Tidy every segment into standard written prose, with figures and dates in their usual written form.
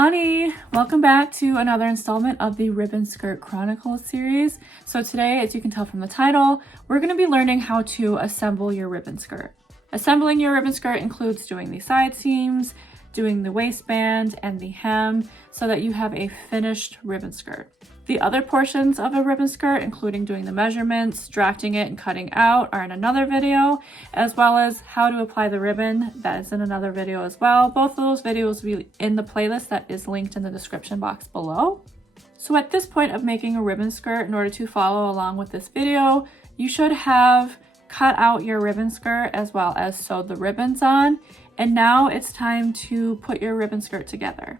Ani, welcome back to another installment of the Ribbon Skirt Chronicles series. So today, as you can tell from the title, we're going to be learning how to assemble your ribbon skirt. Assembling your ribbon skirt includes doing the side seams, doing the waistband and the hem so that you have a finished ribbon skirt. The other portions of a ribbon skirt, including doing the measurements, drafting it, and cutting out, are in another video, as well as how to apply the ribbon. That is in another video as well. Both of those videos will be in the playlist that is linked in the description box below. So at this point of making a ribbon skirt, in order to follow along with this video, you should have cut out your ribbon skirt as well as sewed the ribbons on. And now it's time to put your ribbon skirt together.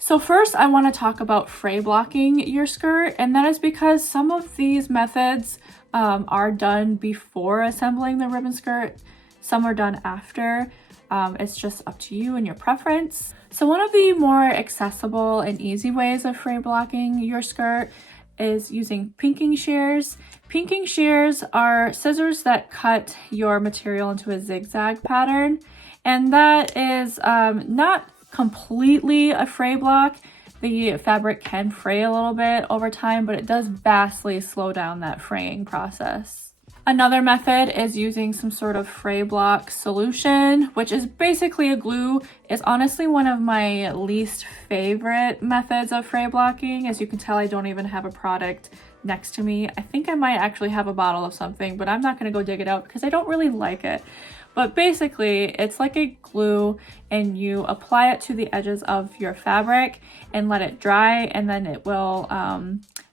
So first I want to talk about fray blocking your skirt, and that is because some of these methods are done before assembling the ribbon skirt. Some are done after. It's just up to you and your preference. So one of the more accessible and easy ways of fray blocking your skirt is using pinking shears. Pinking shears are scissors that cut your material into a zigzag pattern, and that is not completely a fray block. The fabric can fray a little bit over time, but it does vastly slow down that fraying process. Another method is using some sort of fray block solution, which is basically a glue. It's honestly one of my least favorite methods of fray blocking. As you can tell, I don't even have a product next to me. I think I might actually have a bottle of something, but I'm not going to go dig it out because I don't really like it. But basically, it's like a glue, and you apply it to the edges of your fabric and let it dry, and then it will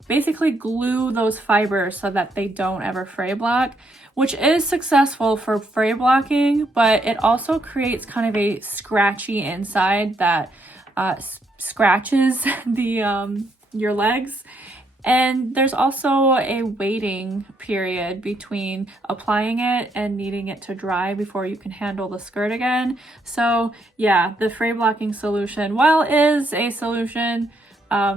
basically glue those fibers so that they don't ever fray block, which is successful for fray blocking, but it also creates kind of a scratchy inside that scratches the your legs. And there's also a waiting period between applying it and needing it to dry before you can handle the skirt again. So yeah, the fray blocking solution, while it is a solution,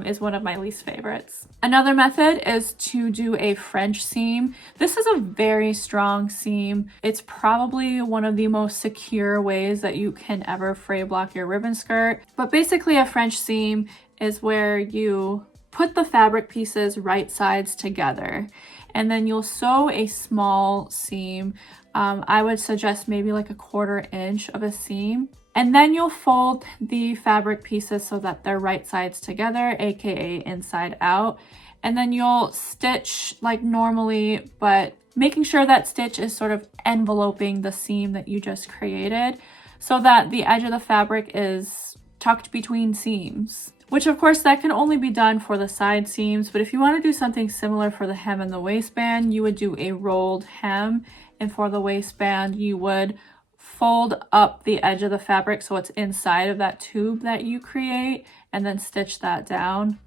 is one of my least favorites. Another method is to do a French seam. This is a very strong seam. It's probably one of the most secure ways that you can ever fray block your ribbon skirt. But basically a French seam is where you put the fabric pieces right sides together, and then you'll sew a small seam. I would suggest maybe like a 1/4 inch of a seam, and then you'll fold the fabric pieces so that they're right sides together, aka inside out, and then you'll stitch like normally, but making sure that stitch is sort of enveloping the seam that you just created so that the edge of the fabric is tucked between seams. Which of course that can only be done for the side seams, but if you want to do something similar for the hem and the waistband, you would do a rolled hem, and for the waistband you would fold up the edge of the fabric so it's inside of that tube that you create, and then stitch that down.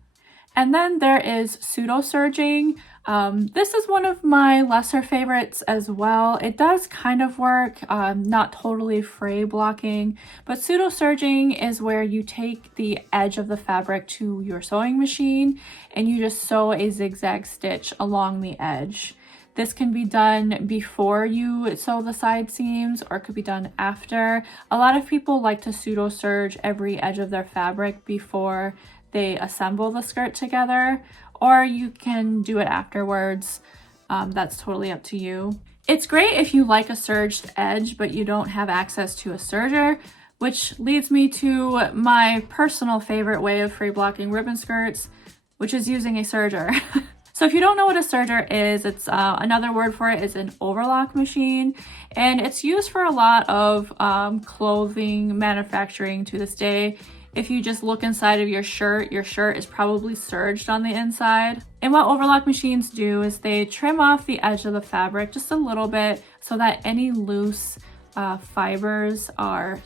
And then there is pseudo serging. This is one of my lesser favorites as well. It does kind of work, not totally fray blocking, but pseudo serging is where you take the edge of the fabric to your sewing machine and you just sew a zigzag stitch along the edge. This can be done before you sew the side seams, or it could be done after. A lot of people like to pseudo serge every edge of their fabric before they assemble the skirt together, or you can do it afterwards. That's totally up to you. It's great if you like a serged edge but you don't have access to a serger, which leads me to my personal favorite way of fray blocking ribbon skirts, which is using a serger. So if you don't know what a serger is, it's another word for it is an overlock machine, and it's used for a lot of clothing manufacturing to this day. If you just look inside of your shirt is probably serged on the inside. And what overlock machines do is they trim off the edge of the fabric just a little bit so that any loose fibers are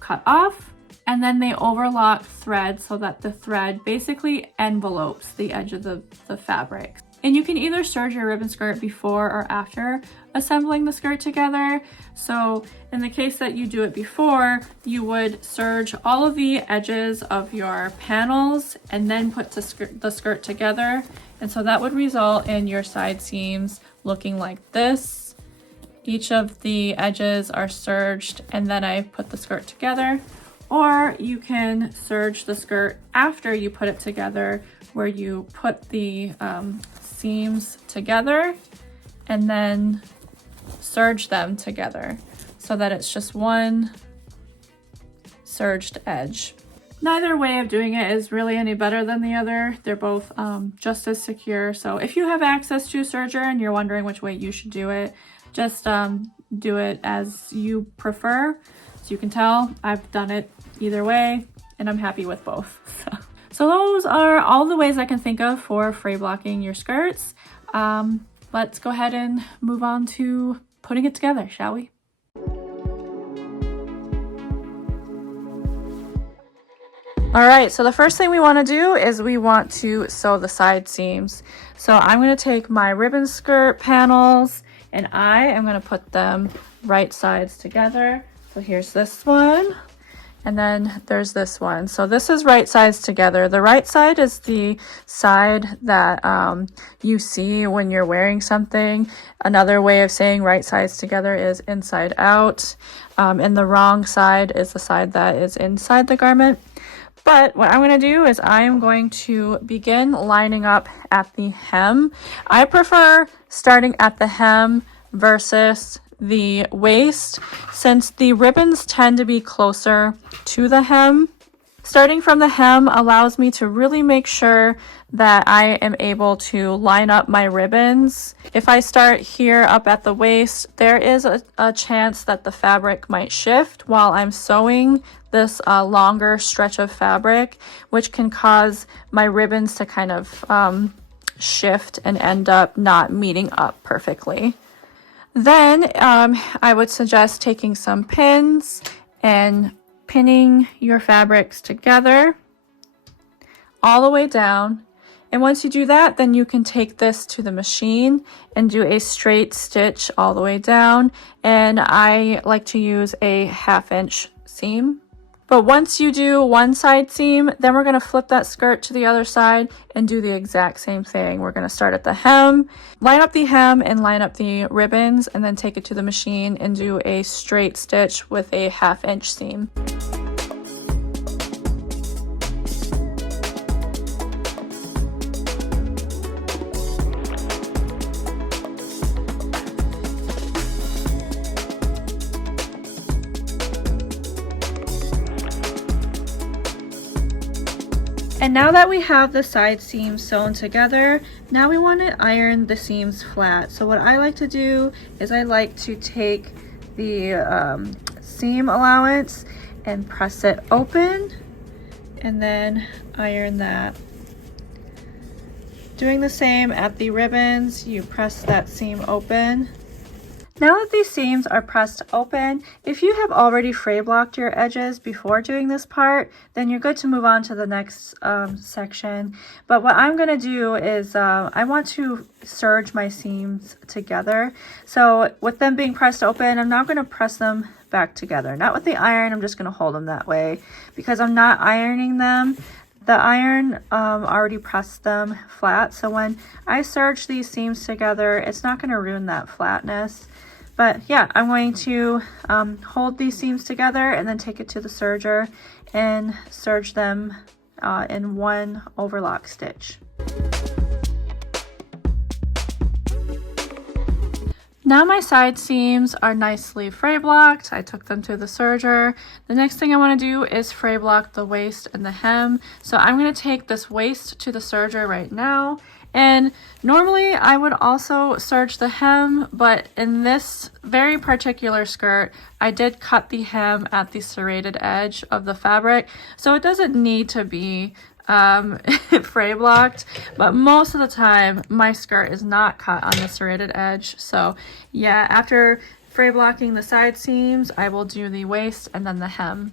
cut off. And then they overlock thread so that the thread basically envelopes the edge of the fabric. And you can either serge your ribbon skirt before or after assembling the skirt together. So in the case that you do it before, you would serge all of the edges of your panels and then put the skirt together. And so that would result in your side seams looking like this. each of the edges are serged and then I put the skirt together. Or you can serge the skirt after you put it together, where you put the seams together and then serge them together so that it's just one serged edge. Neither way of doing it is really any better than the other. They're both just as secure. So if you have access to a serger and you're wondering which way you should do it, just do it as you prefer. So you can tell I've done it either way and I'm happy with both. So those are all the ways I can think of for fray blocking your skirts. Let's go ahead and move on to putting it together, shall we? All right, so the first thing we want to do is we want to sew the side seams. So I'm going to take my ribbon skirt panels and I am going to put them right sides together. So here's this one and then there's this one. So this is right sides together. The right side is the side that you see when you're wearing something. Another way of saying right sides together is inside out. And the wrong side is the side that is inside the garment. But what I'm going to do is I am going to begin lining up at the hem. I prefer starting at the hem versus the waist, since the ribbons tend to be closer to the hem. Starting from the hem allows me to really make sure that I am able to line up my ribbons. If I start here up at the waist, there is a chance that the fabric might shift while I'm sewing this longer stretch of fabric, which can cause my ribbons to kind of shift and end up not meeting up perfectly. Then I would suggest taking some pins and pinning your fabrics together all the way down. And once you do that, then you can take this to the machine and do a straight stitch all the way down. And I like to use a 1/2 inch seam. But once you do one side seam, then we're going to flip that skirt to the other side and do the exact same thing. We're going to start at the hem, line up the hem and line up the ribbons, and then take it to the machine and do a straight stitch with a 1/2 inch seam. And now that we have the side seams sewn together, now we want to iron the seams flat. So what I like to do is I like to take the seam allowance and press it open and then iron that. Doing the same at the ribbons, you press that seam open. Now that these seams are pressed open, if you have already fray blocked your edges before doing this part, then you're good to move on to the next section. But what I'm going to do is I want to serge my seams together. So with them being pressed open, I'm not going to press them back together. Not with the iron, I'm just going to hold them that way because I'm not ironing them. The iron already pressed them flat, so when I serge these seams together, it's not going to ruin that flatness. But yeah, I'm going to hold these seams together and then take it to the serger and serge them in one overlock stitch. Now my side seams are nicely fray blocked. I took them to the serger. The next thing I want to do is fray block the waist and the hem. So I'm going to take this waist to the serger right now. And normally I would also serge the hem, but in this very particular skirt, I did cut the hem at the serrated edge of the fabric. So it doesn't need to be fray blocked, but most of the time my skirt is not cut on the serrated edge. So yeah, after fray blocking the side seams, I will do the waist and then the hem.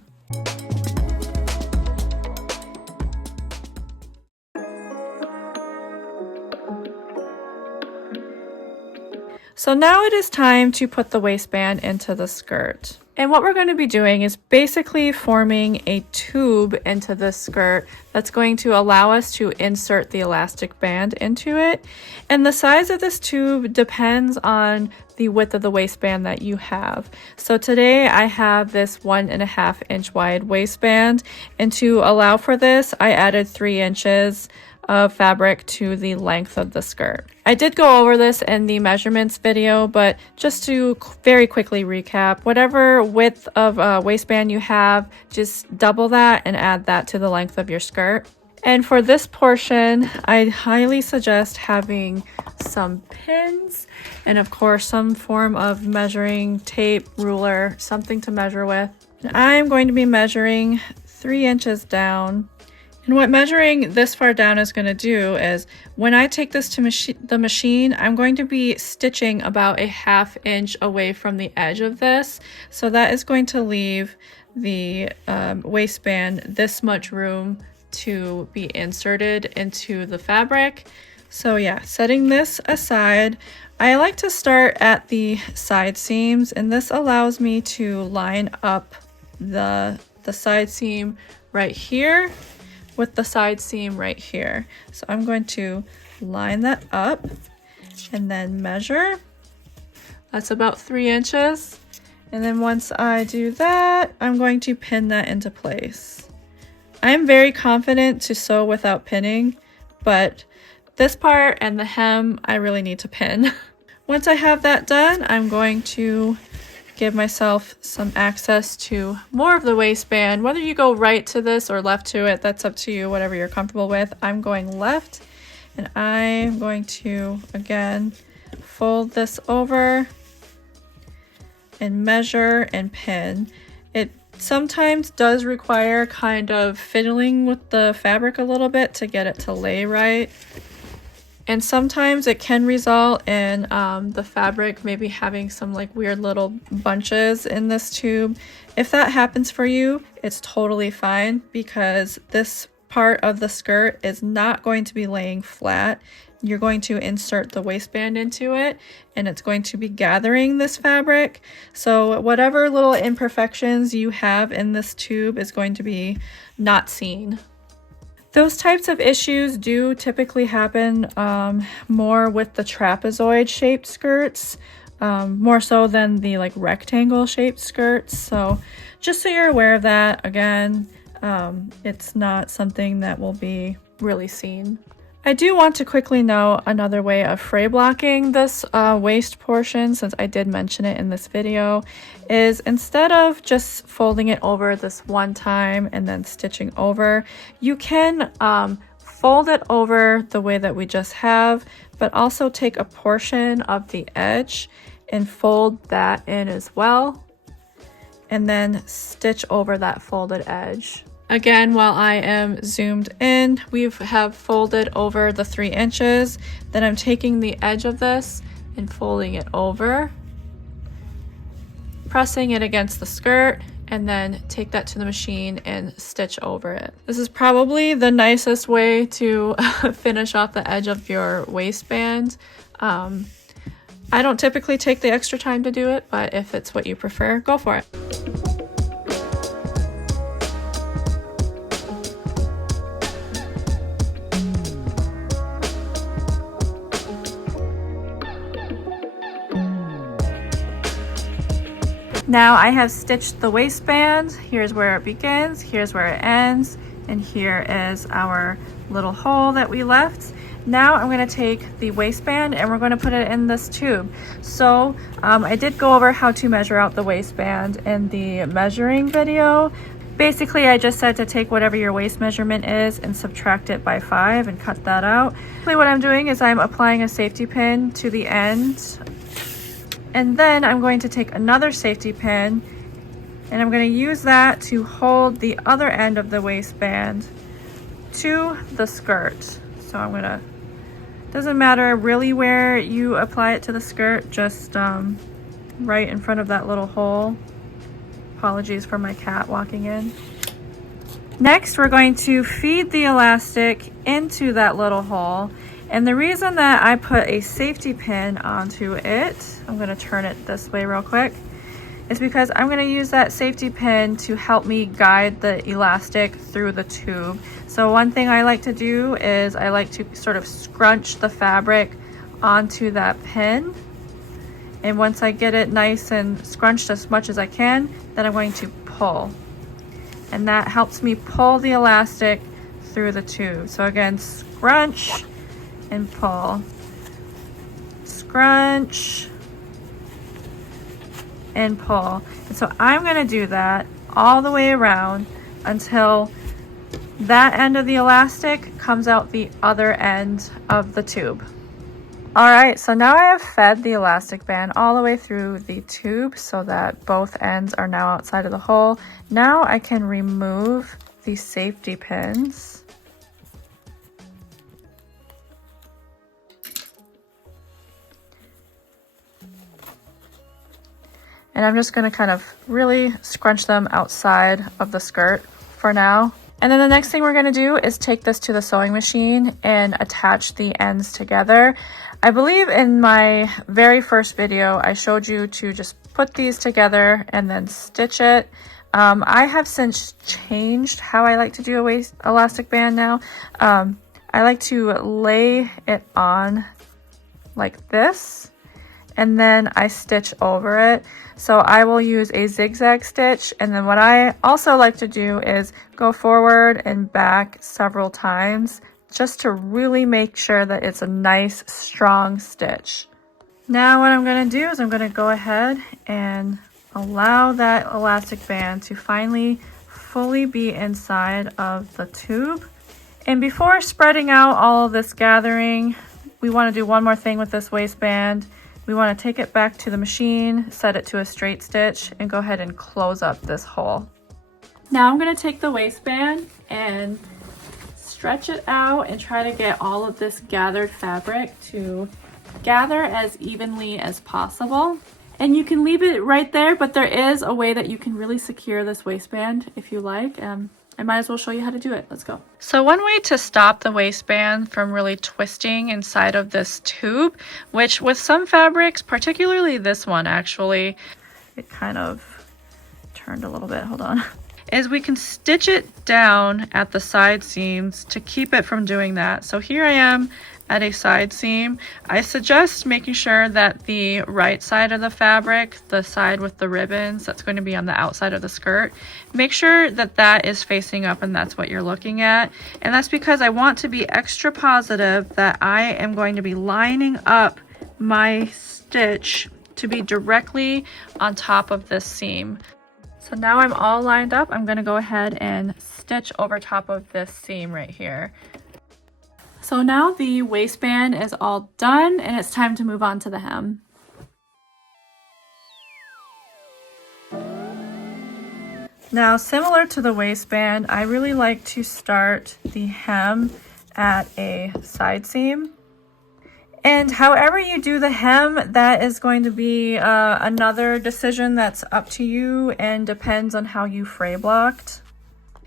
So now it is time to put the waistband into the skirt. And what we're going to be doing is basically forming a tube into this skirt that's going to allow us to insert the elastic band into it. And the size of this tube depends on the width of the waistband that you have. So today I have this 1.5 inch wide waistband, and to allow for this, I added 3 inches of fabric to the length of the skirt. I did go over this in the measurements video, but just to very quickly recap, whatever width of waistband you have, just double that and add that to the length of your skirt. And for this portion, I highly suggest having some pins and of course some form of measuring tape, ruler, something to measure with. And I'm going to be measuring 3 inches down. And what measuring this far down is going to do is when I take this to the machine, I'm going to be stitching about 1/2 inch away from the edge of this. So that is going to leave the waistband this much room to be inserted into the fabric. So yeah, setting this aside, I like to start at the side seams, and this allows me to line up the side seam right here with the side seam right here. So I'm going to line that up and then measure. That's about 3 inches. And then once I do that, I'm going to pin that into place. I'm very confident to sew without pinning, but this part and the hem, I really need to pin. Once I have that done, I'm going to give myself some access to more of the waistband. Whether you go right to this or left to it, that's up to you, whatever you're comfortable with. I'm going left, and I'm going to, again, fold this over and measure and pin. It sometimes does require kind of fiddling with the fabric a little bit to get it to lay right. And sometimes it can result in the fabric maybe having some like weird little bunches in this tube. If that happens for you, it's totally fine, because this part of the skirt is not going to be laying flat. You're going to insert the waistband into it, and it's going to be gathering this fabric. So whatever little imperfections you have in this tube is going to be not seen. Those types of issues do typically happen more with the trapezoid shaped skirts, more so than the like rectangle shaped skirts. So just so you're aware of that, again, it's not something that will be really seen. I do want to quickly note another way of fray blocking this waist portion, since I did mention it in this video, is instead of just folding it over this one time and then stitching over, you can fold it over the way that we just have, but also take a portion of the edge and fold that in as well, and then stitch over that folded edge. Again, while I am zoomed in, we have folded over the 3 inches. Then I'm taking the edge of this and folding it over, pressing it against the skirt, and then take that to the machine and stitch over it. This is probably the nicest way to finish off the edge of your waistband. I don't typically take the extra time to do it, but if it's what you prefer, go for it. Now I have stitched the waistband. Here's where it begins, here's where it ends, and here is our little hole that we left. Now I'm going to take the waistband and we're going to put it in this tube. So I did go over how to measure out the waistband in the measuring video. Basically, I just said to take whatever your waist measurement is and subtract it by 5 and cut that out. Basically, what I'm doing is I'm applying a safety pin to the end. And then I'm going to take another safety pin and I'm going to use that to hold the other end of the waistband to the skirt. So I'm going to, doesn't matter really where you apply it to the skirt, just right in front of that little hole. Apologies for my cat walking in. Next, we're going to feed the elastic into that little hole. And the reason that I put a safety pin onto it, I'm going to turn it this way real quick, is because I'm going to use that safety pin to help me guide the elastic through the tube. So one thing I like to do is I like to sort of scrunch the fabric onto that pin. And once I get it nice and scrunched as much as I can, then I'm going to pull. And that helps me pull the elastic through the tube. So again, scrunch and pull. Scrunch and pull. And so I'm going to do that all the way around until that end of the elastic comes out the other end of the tube. All right, so now I have fed the elastic band all the way through the tube so that both ends are now outside of the hole. Now I can remove the safety pins. And I'm just gonna kind of really scrunch them outside of the skirt for now. And then the next thing we're gonna do is take this to the sewing machine and attach the ends together. I believe in my very first video, I showed you to just put these together and then stitch it. I have since changed how I like to do a waist elastic band now. I like to lay it on like this, and then I stitch over it. So I will use a zigzag stitch, and then what I also like to do is go forward and back several times just to really make sure that it's a nice strong stitch. Now what I'm going to do is I'm going to go ahead and allow that elastic band to finally fully be inside of the tube. And before spreading out all of this gathering, we want to do one more thing with this waistband. We want to take it back to the machine, set it to a straight stitch, and go ahead and close up this hole. Now I'm going to take the waistband and stretch it out and try to get all of this gathered fabric to gather as evenly as possible. And you can leave it right there, but there is a way that you can really secure this waistband if you like. I might as well show you how to do it. Let's go. So one way to stop the waistband from really twisting inside of this tube, which with some fabrics, particularly this one actually, it kind of turned a little bit, hold on, is we can stitch it down at the side seams to keep it from doing that. So here I am at a side seam. I suggest making sure that the right side of the fabric, the side with the ribbons, that's going to be on the outside of the skirt, make sure that that is facing up and that's what you're looking at. And that's because I want to be extra positive that I am going to be lining up my stitch to be directly on top of this seam. So now I'm all lined up. I'm going to go ahead and stitch over top of this seam right here. So now the waistband is all done and it's time to move on to the hem. Now, similar to the waistband, I really like to start the hem at a side seam. And however you do the hem, that is going to be another decision that's up to you and depends on how you fray blocked.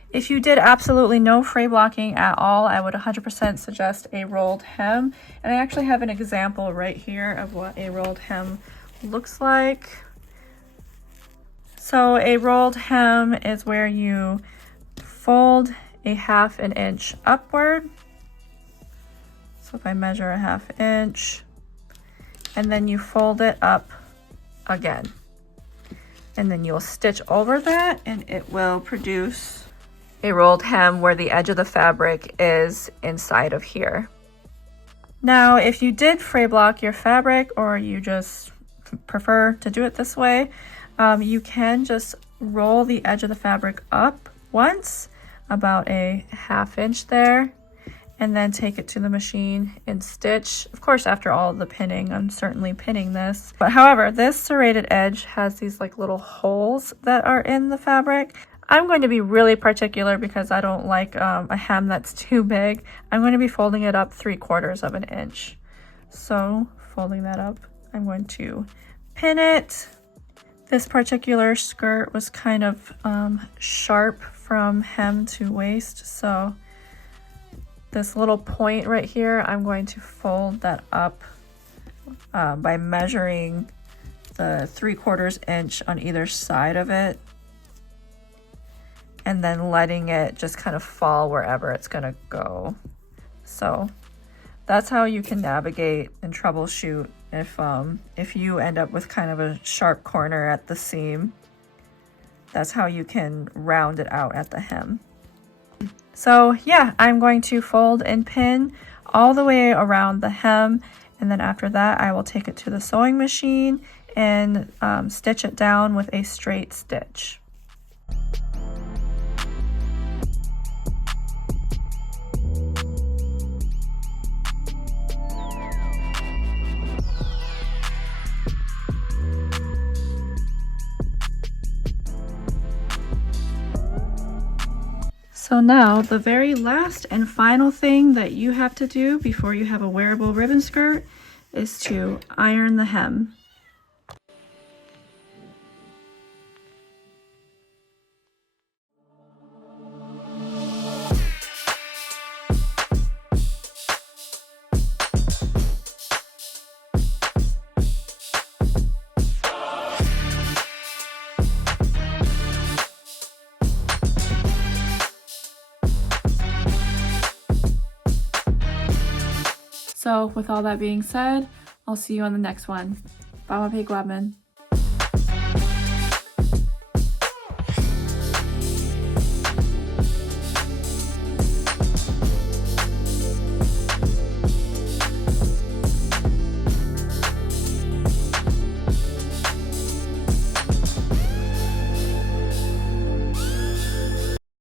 If you did absolutely no fray blocking at all, I would 100% suggest a rolled hem. And I actually have an example right here of what a rolled hem looks like. So a rolled hem is where you fold a 1/2 inch upward. So if I measure a 1/2 inch, and then you fold it up again. And then you'll stitch over that and it will produce a rolled hem where the edge of the fabric is inside of here. Now, if you did fray block your fabric or you just prefer to do it this way, you can just roll the edge of the fabric up once, about a 1/2 inch there, and then take it to the machine and stitch. Of course, after all of the pinning, I'm certainly pinning this. But however, this serrated edge has these like little holes that are in the fabric. I'm going to be really particular because I don't like a hem that's too big. I'm going to be folding it up 3/4 inch. So folding that up, I'm going to pin it. This particular skirt was kind of sharp from hem to waist. So this little point right here, I'm going to fold that up by measuring the 3/4 inch on either side of it, and then letting it just kind of fall wherever it's gonna go. So that's how you can navigate and troubleshoot if you end up with kind of a sharp corner at the seam. That's how you can round it out at the hem. So yeah, I'm going to fold and pin all the way around the hem, and then after that I will take it to the sewing machine and stitch it down with a straight stitch. So now the very last and final thing that you have to do before you have a wearable ribbon skirt is to iron the hem. So with all that being said, I'll see you on the next one. Bye, my pig Webman.